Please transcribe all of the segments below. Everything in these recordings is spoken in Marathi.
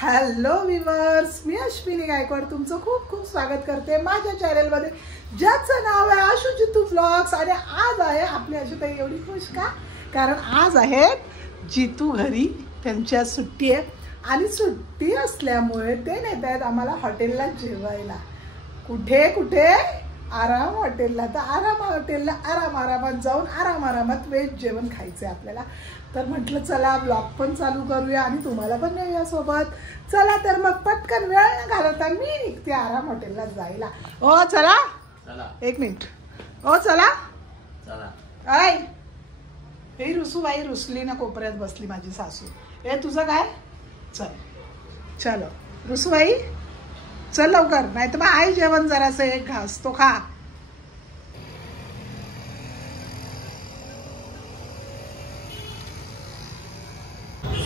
हॅलो व्ह्यूअर्स, मी अश्विनी गायकवाड तुमचं खूप खूप स्वागत करते माझ्या चॅनलमध्ये, ज्याचं नाव आहे आशू जितू व्लॉग्स. आणि आज आहे आपली आशूताई एवढी खुश का? कारण आज आहेत जितू घरी, त्यांच्या सुट्टी आहे. आणि सुट्टी असल्यामुळे ते नेत आहेत आम्हाला हॉटेलला जेवायला. कुठे कुठे? आराम हॉटेलला. तर आराम हॉटेलला आरामात जाऊन आरामात व्हेज जेवण खायचं आहे आपल्याला. तर म्हटलं चला ब्लॉग पण चालू करूया आणि तुम्हाला पण नेऊया सोबत. चला तर मग पटकन वेळ न घालवता मी निघते आराम हॉटेलला जायला. ओ चला, एक मिनिट. ओ चला ऐ, हे रुसूबाई रुसली ना, कोपऱ्यात बसली माझी सासू. हे तुझं काय? चलो रुसूबाई चल लवकर, नाही तर मग आई जेवण जरासं एक घास तो खा.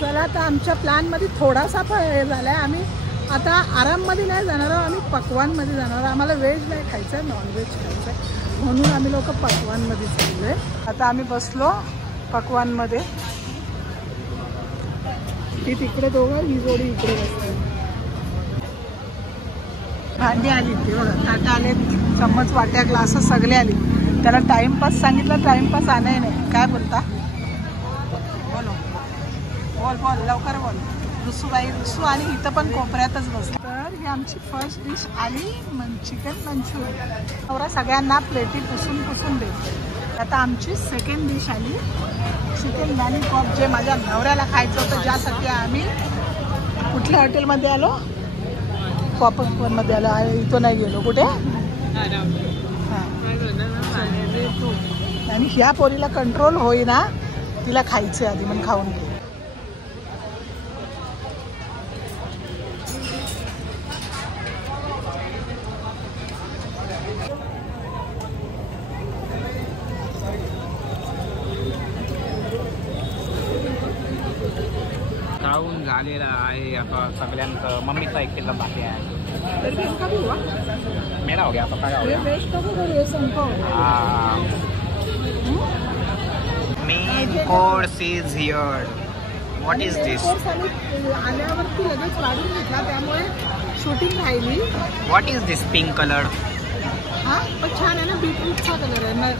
चला, तर आमच्या प्लॅनमध्ये थोडासा हे झालाय. आम्ही आता आराममध्ये नाही जाणार आहोत, आम्ही पकवानमध्ये जाणार आहोत. आम्हाला व्हेज नाही खायचं आहे, नॉनव्हेज खायचं आहे, म्हणून आम्ही लोक पकवानमध्ये चाललो आहे. आता आम्ही बसलो पकवानमध्ये. ती तिकडे दोघं, ही जोडी इकडे बसली. भांडी आली ते बघा, ताटं आले, चम्मच वाट्या ग्लास सगळे आले. त्याला टाइमपास सांगितलं, टाइमपास आणाय नाही. काय बोलता? बोल लवकर बोल. रुसूबाई रुसू आणि इथं पण कोपऱ्यातच बसलं. तर ही आमची फर्स्ट डिश आली, चिकन मंचुरियन. नवरा सगळ्यांना प्लेटी पुसून देते. आता आमची सेकंड डिश आली, चिकन लॉलीपॉप, जे माझ्या नवऱ्याला खायचं होतं, ज्यासाठी आम्ही कुठल्या हॉटेलमध्ये आलो? पॉपकॉर्नमध्ये आलो. इथं नाही गेलो. कुठे? आणि ह्या पोरीला कंट्रोल होईना, तिला खायचं आधी म्हणून खाऊन घे. खाऊन झालेला आहे आता सगळ्यांचं. मम्मीचा एक किलो बाकी आहे. मेरा हो गया, पप्पा का हो गया. Main course is here. What is this? आल्यावरती लगेच वाढून घेतला, त्यामुळे शूटिंग राहिली. What is this pink colour? हा पण छान आहे ना, बीटरूटचा कलर आहे.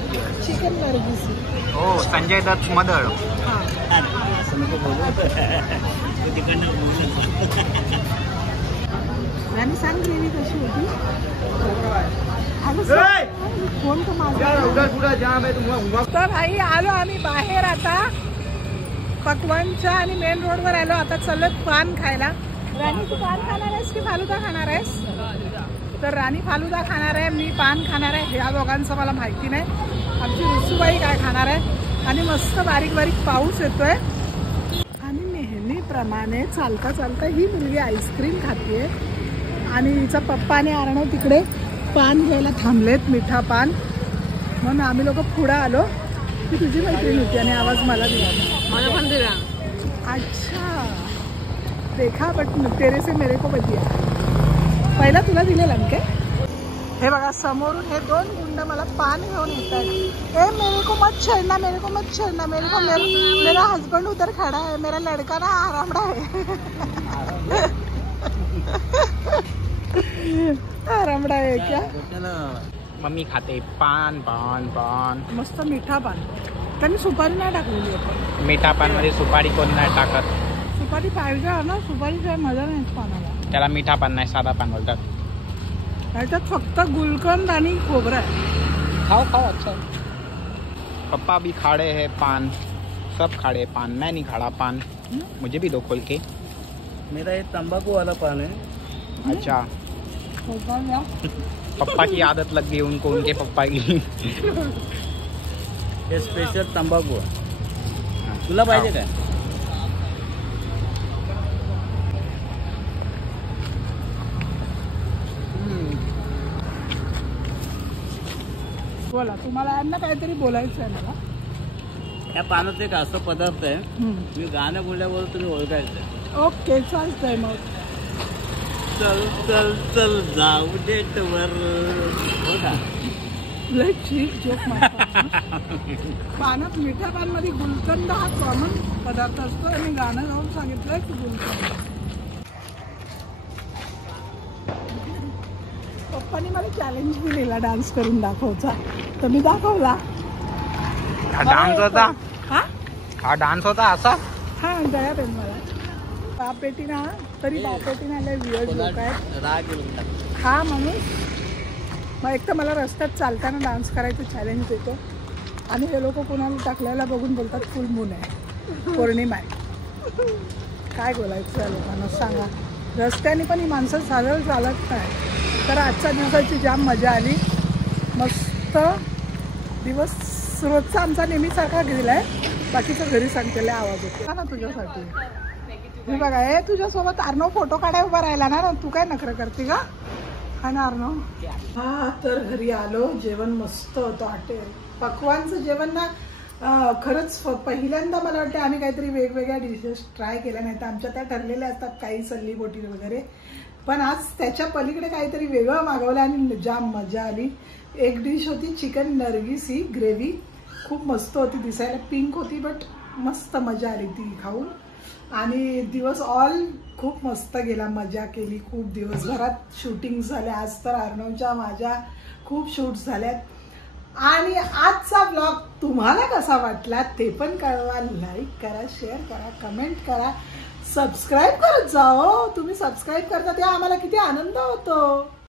चिकन नर्गिसी. हो, संजय दत्त मदर. आणि सांग ग्रेव्ही कशी होती? फोन तर भाई आलो आम्ही बाहेर आता पकवानच्या, आणि मेन रोडवर आलो. आता चालत पान खायला. राणी, तू पान खाणार आहेस की फालुदा खाणार आहेस? तर राणी फालुदा खाणार आहे, मी पान खाणार आहे. ह्या दोघांचं मला माहिती नाही. आमची रुसूबाई काय खाणार आहे. आणि मस्त बारीक बारीक पाऊस येतोय. आणि नेहमीप्रमाणे चालता ही मुलगी आईस्क्रीम खाते. आणि हिचा पप्पा आणि अर्णव तिकडे पान घ्यायला थांबलेत, मिठा पान. म्हणून आम्ही लोक पुढं आलो. ती तुझी मैत्रीण होती आणि आवाज मला दिला. मला पण दिला. अच्छा, देखा बट तेरे से मेरे को बचिया. पहिला तुला दिलेला मी काय? हे बघा, समोरून हे दोन गुंड मला पान घेऊन येतात. ए मेरे को मत छेड़ना, मेरे को मत छेड़ना, मेरे को मेरा हस्बैंड उधर खड़ा है, मेरा लड़का ना आरामड़ा है. आरामड़ा है क्या? मम्मी खाते पान पान पान. मस्त मिठा पान. त्यांनी सुपारी नाही टाकलेली आहे. मिठा पान मध्ये सुपारी कोण नाही टाकत. सुपारी पाहिजे ना, सुपारीशिवाय मजा नाही पानाला. त्याला मिठा पान नाही, साधा पान बोलतात. ह्याच्यात फक्त गुलकंद आणि खोबरं आहे. खाओ अच्छा. पप्पा भी खाड़े है पान, सब खाड़े पान. मैं नहीं खाड़ा पान, मुझे भी दो खोल के. मेरा ये तंबाकू वाला पान है. अच्छा, पप्पा की आदत लग गई उनको, उनके पप्पा की. हे स्पेशल तंबाकू आहे. तुला पाहिजे काय? बोला, तुम्हाला यांना काहीतरी बोलायचं आहे मला. या पानात एक असं पदार्थ आहे, मी गाणं बोलल्यावर तुम्ही ओळखायचं. ओके, चालतंय मग. चल चल चल जाऊ डेटवर. हो का? लय ठीक जोक मारतात. पानात मिठ्या पानमध्ये गुलकंद हा कॉमन पदार्थ असतो आणि गाणं गाऊन सांगितलं की गुलकंद. पप्पानी मला चॅलेंज दिलेला डान्स करून दाखवचा, तर मी दाखवला. हा डान्स होता. हा हा डान्स होता असा. हा गळ्यात आहे मला. बाप बेटी ना, तरी बाप बेटी ना वियर्ड लोक आहेत. राग येऊन टाकतो. हा माणूस मग एक तर मला रस्त्यात चालताना डान्स करायचं चॅलेंज देतो आणि हे लोक कुणाला टाकल्याला बघून बोलतात फुल मून आहे, पौर्णिमा आहे. काय बोलायचं या लोकांना सांगा. रस्त्याने पण ही माणसं सरळ चालत नाही. तर आजच्या दिवसाची जाम मजा आली. मस्त दिवस रोजचा आमचा नेहमीसारखा गेला आहे. बाकीचं घरी सांगतेले आवाज होते ना तुझ्यासाठी. मी बघा हे तुझ्यासोबत अर्णव फोटो काढाय उभा राहिला ना, तू काय नखरं करते का? हा ना अर्णव. हा तर घरी आलो. जेवण मस्त होतं. हॉटेल पक्वानचं जेवण ना खरंच पहिल्यांदा मला वाटतं आम्ही काहीतरी वेगवेगळ्या डिशेस ट्राय केल्या. नाही तर आमच्या त्या ठरलेल्या असतात काही सल्ली बोटी वगैरे, पण आज त्याच्या पलीकडे काहीतरी वेगळं मागवलं आणि जाम मजा आली. एक डिश होती चिकन नर्गिसी ग्रेव्ही, खूप मस्त होती. दिसायला पिंक होती बट मस्त मजा आली ती खाऊन. आणि दिवस ऑल खूप मस्त गेला. मजा केली खूप. दिवसभरात शूटिंग झाल्या. आज तर अर्णवच्या माझ्या खूप शूट्स झाल्यात. आणि आजचा ब्लॉग तुम्हाला कसा वाटला ते पण कळवा. लाईक करा, शेअर करा, कमेंट करा, सबस्क्राईब करत जा. तुम्ही सबस्क्राईब करता तेव्हा आम्हाला किती आनंद होतो.